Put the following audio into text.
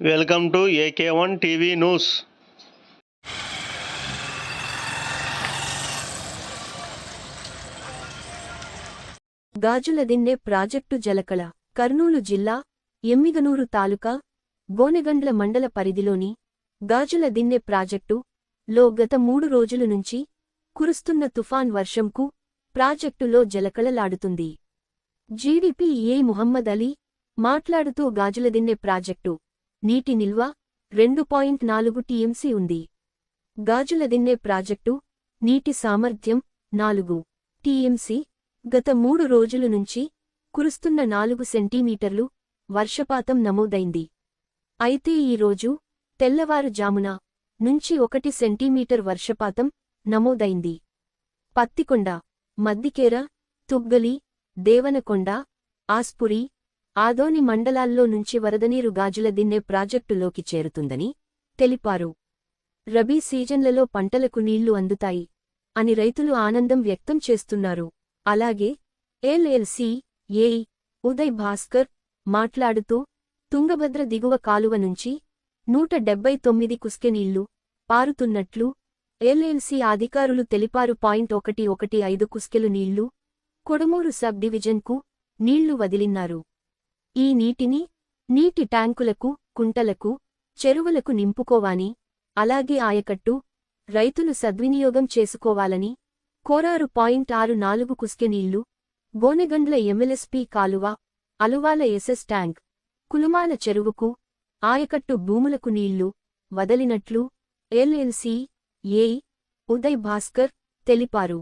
Welcome to AK one TV news. Gajuladinne project జలకళ కర్నూలు జిల్లా ఎమ్మిగనూరు తాలూకా గోనెగండ్ల మండల పరిధిలోని గాజులదిన్నె ప్రాజెక్టు లో గత మూడు రోజుల నుంచి కురుస్తున్న తుఫాన్ వర్షంకు ప్రాజెక్టులో జలకళలాడుతుంది. జీడీపీ ఏ ముహమ్మద్ అలీ మాట్లాడుతూ గాజులదిన్నె ప్రాజెక్టు నీటి నిల్వ రెండు పాయింట్ నాలుగు టీఎంసీ ఉంది. గాజులదిన్నె ప్రాజెక్టు నీటి సామర్థ్యం నాలుగు టీఎంసీ. గత మూడు రోజుల నుంచి కురుస్తున్న నాలుగు సెంటీమీటర్లు వర్షపాతం నమోదైంది. అయితే ఈరోజు తెల్లవారుజామున నుంచి ఒకటి సెంటీమీటర్ వర్షపాతం నమోదైంది. పత్తికొండ మద్దికేర తుగ్గలి దేవనకొండ ఆస్పురి ఆదోని మండలాల్లో నుంచి వరదనీరు గాజుల దిన్నే ప్రాజెక్టులోకి చేరుతుందని తెలిపారు. రబీ సీజన్లలో పంటలకు నీళ్ళు అందుతాయి అని రైతులు ఆనందం వ్యక్తం చేస్తున్నారు. అలాగే ఎల్ఎల్సి ఏ ఉదయ్ భాస్కర్ మాట్లాడుతూ తుంగభద్ర దిగువ కాలువ నుంచి నూట డెబ్బై తొమ్మిది కుస్కెనీళ్ళు పారుతున్నట్లు ఎల్ఎల్సి అధికారులు తెలిపారు. పాయింట్ ఒకటి ఒకటి ఐదు కుస్కెలు నీళ్ళు కొడమూరు సబ్ డివిజన్కు నీళ్ళు వదిలిన్నారు. ఈ నీటిని నీటి ట్యాంకులకు కుంటలకు చెరువులకు నింపుకోవాని అలాగే ఆయకట్టు రైతులు సద్వినియోగం చేసుకోవాలని కోరారు పాయింట్ ఆరు నాలుగు కుస్కెనీళ్ళు నీళ్ళు ఎమ్మెల్ఎస్పీ కాలువ అలువాల ఎస్ఎస్ ట్యాంక్ కులుమాల చెరువుకు ఆయకట్టు భూములకు నీళ్ళు వదలినట్లు ఎల్ఎల్సి ఏ ఉదయ్ భాస్కర్ తెలిపారు.